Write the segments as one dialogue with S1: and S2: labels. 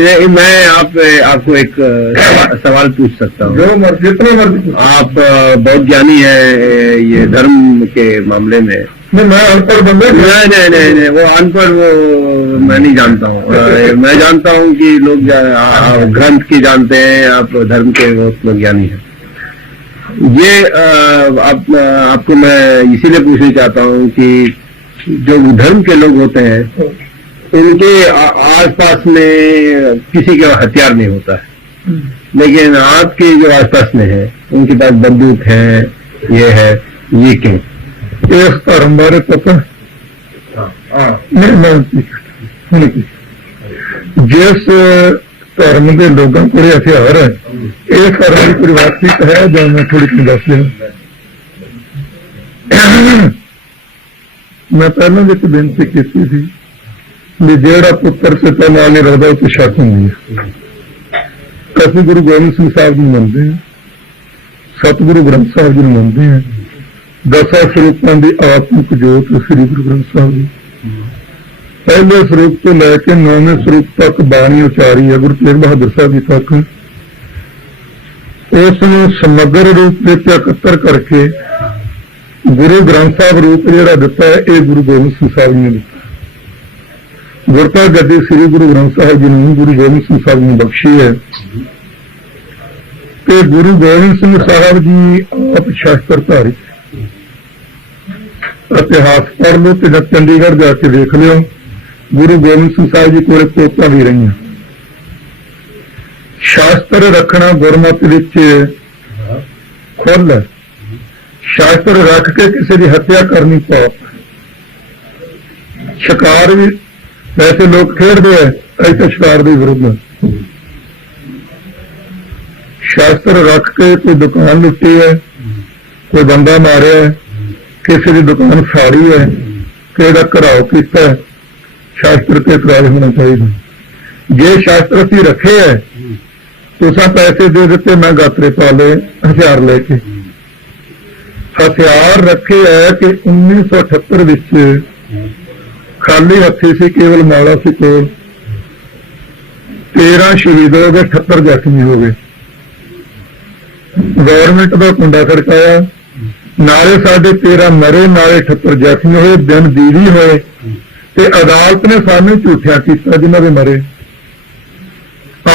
S1: मैं आप आपको एक सवाल, पूछ सकता हूँ।
S2: जो मर्ज़ी जितने मर्ज़ी
S1: आप बहुत ज्ञानी है ये धर्म के मामले में।
S2: नहीं मैं अनपढ़ बंदे
S1: नहीं नहीं नहीं नहीं वो अनपढ़ वो मैं नहीं जानता हूँ। मैं जानता हूँ कि लोग ग्रंथ की जानते हैं आप धर्म के बहुत लोग ज्ञानी हैं। ये आप आपको मैं इसीलिए पूछना चाहता हूँ कि जो धर्म के लोग होते हैं इनके आसपास में किसी का हथियार नहीं होता है। लेकिन आपके जो आसपास में है उनके पास बंदूक है ये है ये क्यों?
S2: एक और हमारे पापा।
S1: हाँ,
S2: जिस धर्म के लोगों को हथियार है एक धर्म की पूरी है जो मैं थोड़ी सी दस दिन। मैं पहले एक तो बेनती की थी ਵੀ ਜਿਹੜਾ ਪੁੱਤਰ ਪਿਤਾ ਨਾਲ ਨਹੀਂ ਰੱਖਦਾ ਉਹ ਤੇ ਸ਼ੱਕ ਹੁੰਦੀ ਹੈ। ਅਸੀਂ ਗੁਰੂ ਗੋਬਿੰਦ ਸਿੰਘ ਸਾਹਿਬ ਨੂੰ ਮੰਨਦੇ ਹਾਂ। ਸਤਿਗੁਰੂ ਗ੍ਰੰਥ ਸਾਹਿਬ ਜੀ ਨੂੰ ਮੰਨਦੇ ਹਾਂ। ਦਸਾਂ ਸਰੂਪਾਂ ਦੀ ਆਤਮਿਕ ਜੋਤ ਸ੍ਰੀ ਗੁਰੂ ਗ੍ਰੰਥ ਸਾਹਿਬ ਜੀ। ਪਹਿਲੇ ਸਰੂਪ ਤੋਂ ਲੈ ਕੇ ਨੌਵੇਂ ਸਰੂਪ ਤੱਕ ਬਾਣੀ ਉਚਾਰੀ ਹੈ, ਗੁਰੂ ਤੇਗ ਬਹਾਦਰ ਸਾਹਿਬ ਜੀ ਤੱਕ। ਉਸ ਨੂੰ ਸਮਗਰ ਰੂਪ ਵਿੱਚ ਇਕੱਤਰ ਕਰਕੇ ਗੁਰੂ ਗ੍ਰੰਥ ਸਾਹਿਬ ਰੂਪ ਜਿਹੜਾ ਦਿੱਤਾ ਹੈ, ਇਹ ਗੁਰੂ ਗੋਬਿੰਦ ਸਿੰਘ ਸਾਹਿਬ ਜੀ ਨੇ ਦਿੱਤਾ। ਗੁਰਤਾ ਗੱਦੀ ਸ੍ਰੀ ਗੁਰੂ ਗ੍ਰੰਥ ਸਾਹਿਬ ਜੀ ਨੂੰ ਗੁਰੂ ਗੋਬਿੰਦ ਸਿੰਘ ਸਾਹਿਬ ਨੂੰ ਬਖਸ਼ੀ ਹੈ। ਤੇ ਗੁਰੂ ਗੋਬਿੰਦ ਸਿੰਘ ਸਾਹਿਬ ਜੀ ਆਪ ਸ਼ਾਸਤਰ ਧਾਰੀ ਇਤਿਹਾਸ ਪੜ੍ਹ ਲਓ ਤੇ ਜਦ ਚੰਡੀਗੜ੍ਹ ਜਾ ਕੇ ਦੇਖ ਲਿਓ, ਗੁਰੂ ਗੋਬਿੰਦ ਸਿੰਘ ਸਾਹਿਬ ਜੀ ਕੋਲ ਕੋਤਾਂ ਵੀ ਰਹੀਆਂ। ਸ਼ਾਸਤਰ ਰੱਖਣਾ ਗੁਰਮਤਿ ਵਿੱਚ ਖੁੱਲ ਹੈ। ਸ਼ਾਸਤਰ ਰੱਖ ਕੇ ਕਿਸੇ ਦੀ ਹੱਤਿਆ ਕਰਨੀ ਪਾਪ ਸ਼ਿਕਾਰ ਵੀ ਵੈਸੇ ਲੋਕ ਖੇਡਦੇ ਐ ਐਸੇ ਸ਼ਿਕਾਰ ਦੇ ਵਿਰੁੱਧ ਹੈ। ਸ਼ਾਸਤਰ ਰੱਖ ਕੇ ਕੋਈ ਦੁਕਾਨ ਲੁੱਟੀ ਹੈ, ਕੋਈ ਬੰਦਾ ਮਾਰਿਆ ਹੈ, ਕਿਸੇ ਦੀ ਦੁਕਾਨ ਸਾੜੀ ਹੈ, ਕਿਸੇ ਦਾ ਘਰਾਓ ਕੀਤਾ ਸ਼ਾਸਤਰ ਤੇ ਇਤਰਾਜ਼ ਹੋਣਾ ਚਾਹੀਦਾ ਜੇ ਸ਼ਾਸਤਰ ਅਸੀਂ ਰੱਖੇ ਹੈ ਤੁਸੀਂ ਪੈਸੇ ਦੇ ਦਿੱਤੇ, ਮੈਂ ਗਾਤਰੇ ਪਾ ਲਏ, ਹਥਿਆਰ ਲੈ ਕੇ ਹਥਿਆਰ ਰੱਖੇ ਹੈ ਕਿ 1978 ਵਿੱਚ ਖਾਲੀ ਹੱਥੀ ਸੀ, ਕੇਵਲ ਮਾਲਾ ਸੀ ਕੋਲ। 13 ਸ਼ਹੀਦ ਹੋ ਗਏ 78 ਜ਼ਖਮੀ ਹੋ ਗਏ। ਗਵਰਨਮੈਂਟ ਦਾ ਕੁੰਡਾ ਖੜਕਾਇਆ। ਨਾਲੇ ਸਾਡੇ 13 ਮਰੇ, ਨਾਲੇ 78 ਜ਼ਖਮੀ ਹੋਏ, ਦਿਨ ਦੀਦੀ ਹੋਏ। ਤੇ ਅਦਾਲਤ ਨੇ ਸਾਨੂੰ ਝੂਠਿਆ ਕੀਤਾ, ਜਿਨ੍ਹਾਂ ਦੇ ਮਰੇ।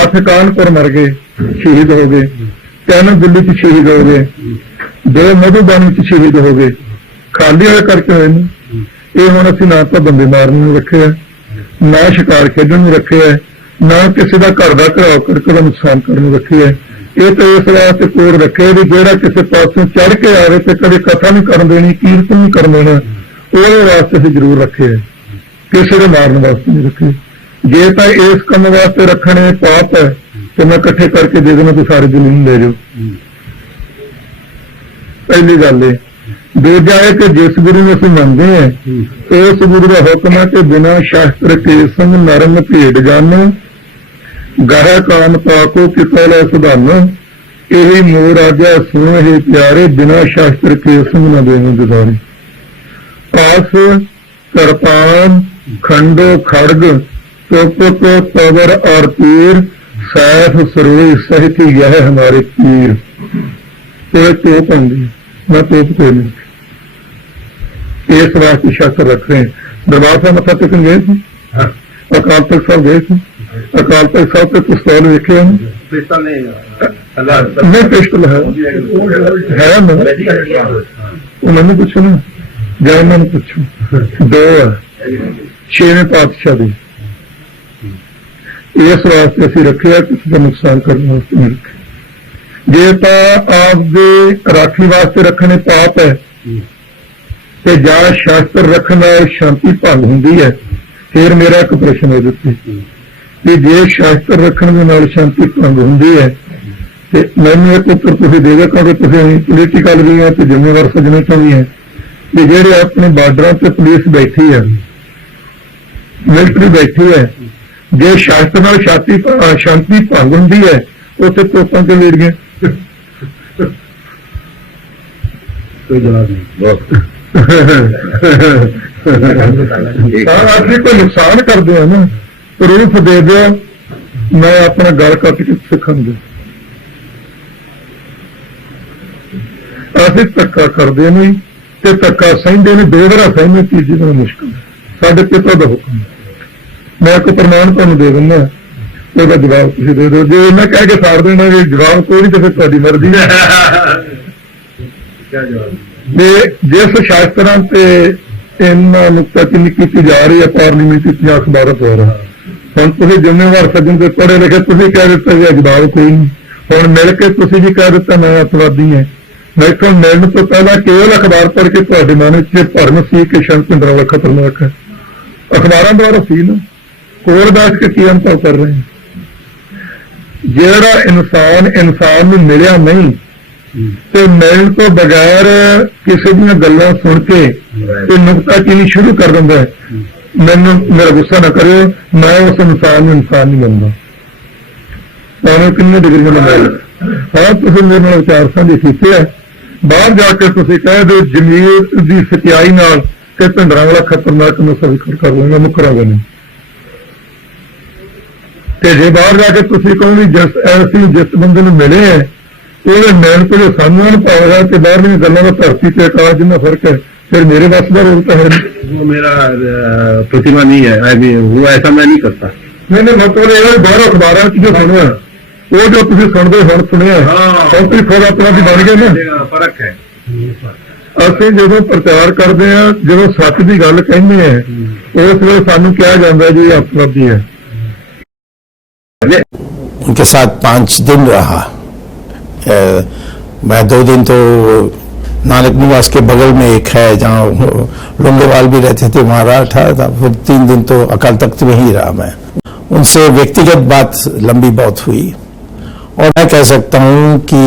S2: ਅੱਠ ਮਰ ਗਏ, ਸ਼ਹੀਦ ਹੋ ਗਏ। ਤਿੰਨ ਦਿੱਲੀ ਚ ਸ਼ਹੀਦ ਹੋ ਗਏ। ਦੋ ਮਧੂਬਨ ਚ ਸ਼ਹੀਦ ਹੋ ਗਏ। ਖਾਲੀ ਹੋਏ ਕਰਕੇ ਹੋਏ ਨੇ। ਇਹ ਹੁਣ ਅਸੀਂ ਨਾ ਤਾਂ ਬੰਦੇ ਮਾਰਨ ਨੂੰ ਰੱਖਿਆ ਨਾ ਸ਼ਿਕਾਰ ਖੇਡਣ ਨੂੰ ਰੱਖਿਆ ਨਾ ਕਿਸੇ ਦਾ ਘਰ ਦਾ ਘਰਾਓ ਕਰਕੇ ਦਾ ਨੁਕਸਾਨ ਕਰਨ ਨੂੰ ਰੱਖਿਆ ਇਹ ਤਾਂ ਇਸ ਵਾਸਤੇ ਕੋਡ ਰੱਖੇ ਵੀ ਜਿਹੜਾ ਕਿਸੇ ਪਾਸੋਂ ਚੜ ਕੇ ਆਵੇ ਤੇ ਕਦੇ ਕਥਾ ਨਹੀਂ ਕਰਨ ਦੇਣੀ ਕੀਰਤਨ ਨਹੀਂ ਕਰਨ ਦੇਣਾ ਉਹਦੇ ਵਾਸਤੇ ਅਸੀਂ ਜ਼ਰੂਰ ਰੱਖੇ ਹੈ ਕਿਸੇ ਦੇ ਮਾਰਨ ਵਾਸਤੇ ਨਹੀਂ ਰੱਖੇ। ਜੇ ਤਾਂ ਇਸ ਕੰਮ ਵਾਸਤੇ ਰੱਖਣੇ ਪਾਪ ਹੈ ਤੇ ਮੈਂ ਇਕੱਠੇ ਕਰਕੇ ਦੇ ਦੇਣਾ ਤੁਸੀਂ ਸਾਰੇ ਜ਼ਮੀਨ ਲੈ ਜਾਓ। ਪਹਿਲੀ ਗੱਲ ਇਹ ਦੂਜਾ ਹੈ ਕਿ ਜਿਸ ਗੁਰੂ ਨੂੰ ਅਸੀਂ ਮੰਨਦੇ ਹਾਂ ਉਸ ਗੁਰੂ ਦਾ ਹੁਕਮ ਹੈ ਕਿ ਬਿਨਾਂ ਸ਼ਾਸਤਰ ਕੇ ਸੰਗ ਨਰਮ ਭੇਡ ਜਾਣੋ ਗਹਿ ਕਾਨ ਪਾਕੋ ਕਿਤੋ ਲੈ ਸੁਧਾਨੋ ਇਹੀ ਮੋਰ ਆਗਿਆ ਸੁਣੋ ਇਹ ਪਿਆਰੇ ਬਿਨਾਂ ਸ਼ਾਸਤਰ ਕੇ ਸੰਗ ਨਾ ਦੇਵੋ ਦਿਦਾਰੇ ਪਾਸ ਕਰਪਾਨ ਖੰਡੋ ਖੜਗ ਚੋਪ ਕੋ ਤਵਰ ਔਰ ਤੀਰ ਸੈਫ ਸਰੋਈ ਸਹਿਤ ਯਹ ਹਮਾਰੇ ਪੀਰ ਤੇ ਤੋਪ ਹੁੰਦੀ ਮੈਂ ਤੇ ਨਹੀਂ ਇਸ ਵਾਸਤੇ ਸ਼ਸਤਰ ਰੱਖ ਰਹੇ ਹਾਂ। ਦਰਬਾਰ ਸਾਹਿਬ ਮੱਥਾ ਟੇਕਣ ਗਏ ਸੀ ਅਕਾਲ ਤਖਤ ਸਾਹਿਬ ਗਏ ਸੀ ਅਕਾਲ ਤਖਤ ਸਾਹਿਬ ਤੇ ਪਿਸਤੌਲ ਵੇਖੇ ਹਨ
S1: पिस्तौल नहीं
S2: ਨਹੀਂ ਪਿਸਤੌਲ ਹੈ ਹੈ ਨਾ ਉਹ ਮੈਨੂੰ ਪੁੱਛੋ ਨਾ ਜਾਂ ਉਹਨਾਂ ਨੂੰ ਪੁੱਛੋ ਦੋ ਹੈ ਛੇਵੇਂ ਪਾਤਸ਼ਾਹ ਦੀ ਇਸ ਵਾਸਤੇ ਅਸੀਂ ਰੱਖਿਆ ਕਿਸੇ ਦਾ ਨੁਕਸਾਨ ਕਰਨ ਵਾਸਤੇ ਨਹੀਂ ਰੱਖਿਆ ਜੇ ਤਾਂ ਆਪਦੇ ਰਾਖੀ ਵਾਸਤੇ ਰੱਖਣੇ ਪਾਪ ਹੈ ਤੇ ਜਾਂ ਸ਼ਾਸਤਰ ਰੱਖਣ ਨਾਲ ਸ਼ਾਂਤੀ ਭੰਗ ਹੁੰਦੀ ਹੈ ਫਿਰ ਮੇਰਾ ਇੱਕ ਪ੍ਰਸ਼ਨ ਹੈ ਦਿੱਤੀ ਕਿ ਜੇ ਸ਼ਾਸਤਰ ਰੱਖਣ ਦੇ ਨਾਲ ਸ਼ਾਂਤੀ ਭੰਗ ਹੁੰਦੀ ਹੈ ਤੇ ਮੈਨੂੰ ਇਹ ਪੁੱਤਰ ਤੁਸੀਂ ਦੇਗਾ ਕਿਉਂਕਿ ਤੁਸੀਂ ਪੋਲੀਟੀਕਲ ਵੀ ਹੈ ਤੇ ਜ਼ਿੰਮੇਵਾਰ ਸੱਜਣੇ ਤੋਂ ਹੈ। ਕਿ ਜਿਹੜੇ ਆਪਣੇ ਬਾਰਡਰਾਂ ਤੇ ਪੁਲਿਸ ਬੈਠੀ ਹੈ ਮਿਲਟਰੀ ਬੈਠੀ ਹੈ ਜੇ ਸ਼ਾਸਤਰ ਨਾਲ ਸ਼ਾਂਤੀ ਸ਼ਾਂਤੀ ਭੰਗ ਹੁੰਦੀ ਹੈ ਉੱਥੇ ਤੋਪਾਂ ਤੇ ਲੜ ਗਏ
S1: ਕੋਈ ਜਵਾਬ ਨਹੀਂ। ਬਹੁਤ।
S2: ਤਾਂ ਅਸੀਂ ਕੋਈ ਨੁਕਸਾਨ ਕਰਦੇ ਆ ਨਾ। ਰੂਪ ਦੇ ਦੇ ਮੈਂ ਆਪਣਾ ਗਲ ਕੱਟ ਕੇ ਸਿੱਖਾਂਗੇ। ਅਸੀਂ ਧੱਕਾ ਕਰਦੇ ਨਹੀਂ ਤੇ ਧੱਕਾ ਸਹਿੰਦੇ ਨੇ ਬੇਵਰਾ ਸਹਿੰਦੇ ਚੀਜ਼ ਨੂੰ ਮੁਸ਼ਕਲ ਸਾਡੇ ਪਿਤਾ ਦਾ ਹੁਕਮ ਮੈਂ ਕੋ ਪ੍ਰਮਾਣ ਤੁਹਾਨੂੰ ਦੇ ਦਿੰਦਾ ਉਹਦਾ ਜਵਾਬ ਤੁਸੀਂ ਦੇ ਦਿਓ। ਜੇ ਮੈਂ ਕਹਿ ਕੇ ਸਾੜ ਦੇਣਾ ਕਿ ਜਵਾਬ ਕੋਈ ਨਹੀਂ, ਤੇ ਫਿਰ ਤੁਹਾਡੀ ਮਰਜ਼ੀ ਹੈ। ਤੇ ਜਿਸ ਸ਼ਾਸਤਰਾਂ ਤੇ ਇਹਨਾਂ ਨੁਕਤਾਚੀਨੀ ਕੀਤੀ ਜਾ ਰਹੀ ਹੈ ਪਾਰਲੀਮੈਂਟ ਵਿੱਚ ਜਾਂ ਅਖਬਾਰਾਂ ਦੁਆਰਾ ਹੁਣ ਤੁਸੀਂ ਜ਼ਿੰਮੇਵਾਰ ਸੱਜਣ ਤੇ ਪੜ੍ਹੇ ਲਿਖੇ, ਤੁਸੀਂ ਕਹਿ ਦਿੱਤਾ ਜੀ ਜਵਾਬ ਕੋਈ ਨਹੀਂ ਹੁਣ ਮਿਲ ਕੇ ਤੁਸੀਂ ਵੀ ਕਹਿ ਦਿੱਤਾ, ਮੈਂ ਅਤਵਾਦੀ ਹਾਂ। ਮੈਥੋਂ ਮਿਲਣ ਤੋਂ ਪਹਿਲਾਂ ਕੇਵਲ ਅਖਬਾਰ ਪੜ੍ਹ ਕੇ ਤੁਹਾਡੇ ਮਨ ਵਿੱਚ ਇਹ ਭਰਮ ਸੀ ਕਿ ਸ਼ੰਕ ਪਿੰਡਰਾਂ ਖਤਰਨਾਕ ਹੈ। ਅਖਬਾਰਾਂ ਦੁਆਰਾ ਸੀ ਨਾ। ਕੋਲ ਬੈਠ ਕੇ ਕੀ ਅੰਤਰ ਕਰ ਰਹੇ ਜਿਹੜਾ ਇਨਸਾਨ ਇਨਸਾਨ ਨੂੰ ਮਿਲਿਆ ਨਹੀਂ ਤੇ ਮਿਲਣ ਤੋਂ ਬਗੈਰ ਕਿਸੇ ਦੀਆਂ ਗੱਲਾਂ ਸੁਣ ਕੇ ਤੇ ਨੁਕਤਾਚੀਨੀ ਸ਼ੁਰੂ ਕਰ ਦਿੰਦਾ ਹੈ। ਮੈਨੂੰ ਮੇਰਾ ਗੁੱਸਾ ਨਾ ਕਰਿਓ ਮੈਂ ਉਸ ਇਨਸਾਨ ਨੂੰ ਇਨਸਾਨ ਨਹੀਂ ਮੰਨਦਾ। ਭਾਵੇਂ ਕਿੰਨੇ ਡਿਗਰੀਆਂ ਦਾ ਮਿਲ ਹਾਂ ਤੁਸੀਂ ਮੇਰੇ ਨਾਲ ਵਿਚਾਰ ਸਾਂਝੇ ਕੀਤੇ ਹੈ ਬਾਹਰ ਜਾ ਕੇ ਤੁਸੀਂ ਕਹਿ ਦਿਓ ਜ਼ਮੀਰ ਦੀ ਸਚਾਈ ਨਾਲ ਕਿ ਭਿੰਡਰਾਂ ਵਾਲਾ ਖਤਰਨਾਕ ਨਸਲ ਵਿਖਰ ਕਰ ਲਾਂਗਾ ਮੁਕਰਾਂਗਾ ਨਹੀਂ ਤੇ ਜੇ ਬਾਹਰ ਜਾ ਕੇ ਤੁਸੀਂ ਕਹੋ ਵੀ ਜਿਸ ਐਸੀ ਜਿਸ ਬੰਦੇ ਨੂੰ ਮਿਲੇ ਹੈ ਉਹਦੇ ਮਿਲਣ ਤੋਂ ਜੋ ਸਾਨੂੰ ਅਨੁਭਵ ਹੈ ਕਿ ਬਾਹਰਲੀਆਂ ਗੱਲਾਂ ਦਾ ਧਰਤੀ ਤੇ ਆਕਾਸ਼ ਜਿੰਨਾ ਫਰਕ ਹੈ ਫਿਰ ਮੇਰੇ ਵੱਸ ਦਾ ਰੋਲ ਤਾਂ ਹੈ ਨਹੀਂ
S1: वो मेरा अ, प्रतिमा नहीं है आई मीन वो ऐसा मैं नहीं करता
S2: ਨਹੀਂ ਨਹੀਂ ਮਤਲਬ ਇਹ ਹੈ ਬਾਹਰ ਅਖਬਾਰਾਂ 'ਚ ਜੋ ਸੁਣਿਆ ਉਹ ਜੋ ਤੁਸੀਂ ਸੁਣਦੇ ਹੁਣ ਸੁਣਿਆ
S1: ਹਾਂ।
S2: ਹੁਣ ਤੁਸੀਂ ਖੁਦ ਆਪਣਾ ਦੀ ਬਣ ਗਏ ਨਾ
S1: फर्क है
S2: ਅਸੀਂ ਜਦੋਂ ਪ੍ਰਚਾਰ ਕਰਦੇ ਆ ਜਦੋਂ ਸੱਚ ਦੀ ਗੱਲ ਕਹਿੰਦੇ ਆ ਉਸ ਵੇਲੇ ਸਾਨੂੰ ਕਿਹਾ ਜਾਂਦਾ ਜੀ ਇਹ ਅਪਰਾਧੀ ਹੈ
S3: उनके साथ पांच दिन रहा अ, मैं दो दिन तो नानक निवास के बगल में एक है जहाँ लोंगेवाल भी रहते थे वहाँ रहा था, था। फिर तीन दिन तो अकाल तख्त में ही रहा मैं। उनसे व्यक्तिगत बात लंबी बहुत हुई। और मैं कह सकता हूँ कि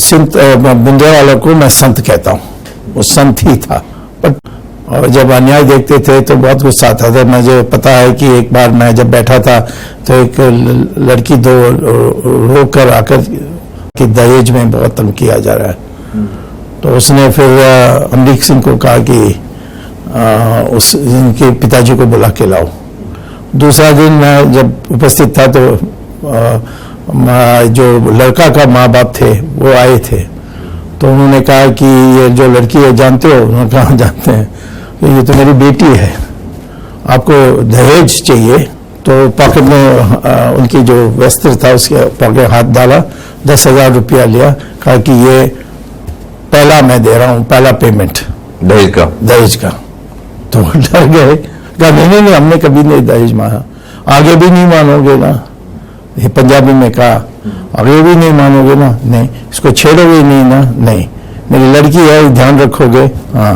S3: संत बुंदे वालों को मैं संत कहता हूँ। वो संत ही था। पर और जब अन्याय देखते थे तो बहुत गुस्सा आता था। मुझे पता है कि एक बार मैं जब बैठा था तो एक लड़की दो रो कर आकर कि दहेज में बहुत तंग किया जा रहा है। तो उसने फिर अमरीक सिंह को कहा कि अ, उस इनके पिताजी को बुला के लाओ। दूसरा दिन मैं जब उपस्थित था तो मा- जो लड़का का माँ बाप थे वो आए थे। तो उन्होंने कहा कि ये जो लड़की है जानते हो? उन्होंने कहा "हाँ, जानते हैं। ये तो मेरी बेटी है। आपको दहेज चाहिए तो पॉकेट में उनकी जो वस्त्र था उसके पॉकेट हाथ डाला दस हज़ार रुपया लिया कहा कि ये पहला मैं दे रहा हूँ पहला पेमेंट
S4: दहेज का?
S3: दहेज का। तो डर गए। कहा नहीं नहीं नहीं हमने कभी नहीं दहेज मांगा। आगे भी नहीं मानोगे ना। ये पंजाबी में कहा आगे भी नहीं मानोगे ना। नहीं इसको छेड़ोगे नहीं ना। नहीं मेरी लड़की है ध्यान रखोगे। हाँ।